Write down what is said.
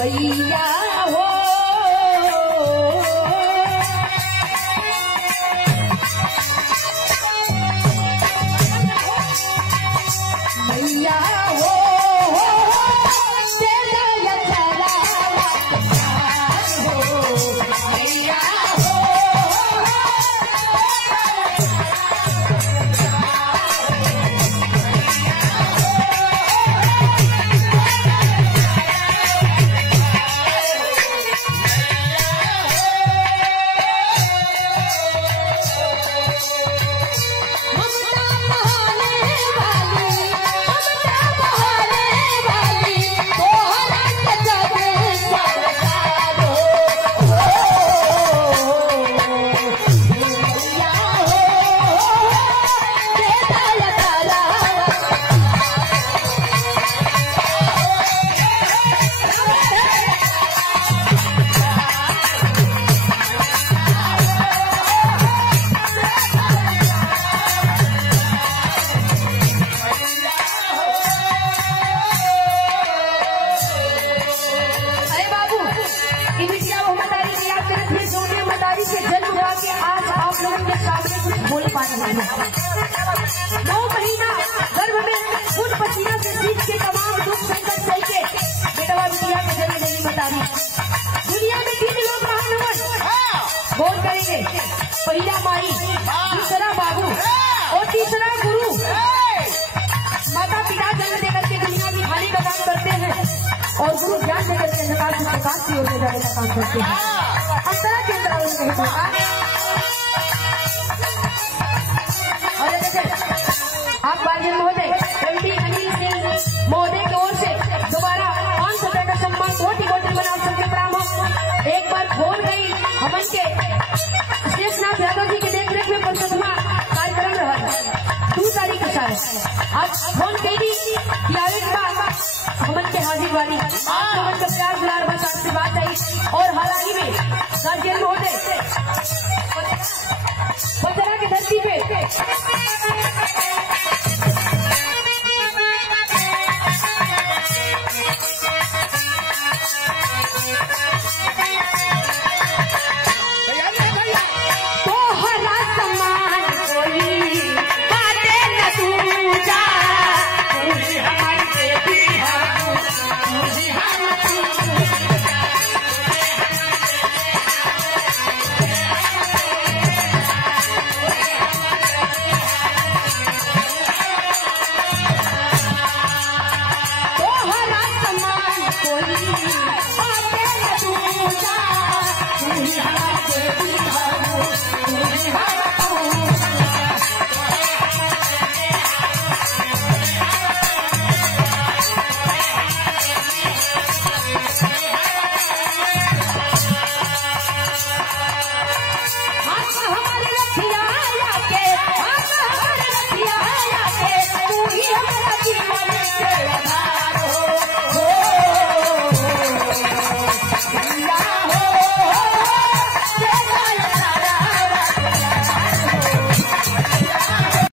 भैया हो भैया हो बोल पा रहे हैं। 9 महीना गर्भ में खुद पसीना से सीख के तमाम दुख संकट सह के बेटवा बिटिया के जन्म नहीं बता रही। दुनिया में 3 लोग महान बोल करेंगे, पहला माई, दूसरा बाबू और तीसरा गुरु। माता पिता जन्म देकर के दुनिया की खाने का काम करते हैं और गुरु ज्ञान देकर के प्रकाश की ओर ले जाने का काम करते हैं। अंतरा के अंतराल नहीं होता। आप गार्जियन महोदय एमडी अनिल सिंह महोदय की ओर से दोबारा 500 रुपए का सम्मान कोटि कोटि बना सबके प्रणाम हो। एक बार फोन गई हमन के शेषनाथ यादव जी के देखरेख में 15वां कार्यक्रम रहा 2 तारीख के साथ। आज फोन कही कि आवेश हमन के हाजिर वाली हमन के प्यार दुलार बस आपसे बात आई और हाल ही में गार्जियन महोदय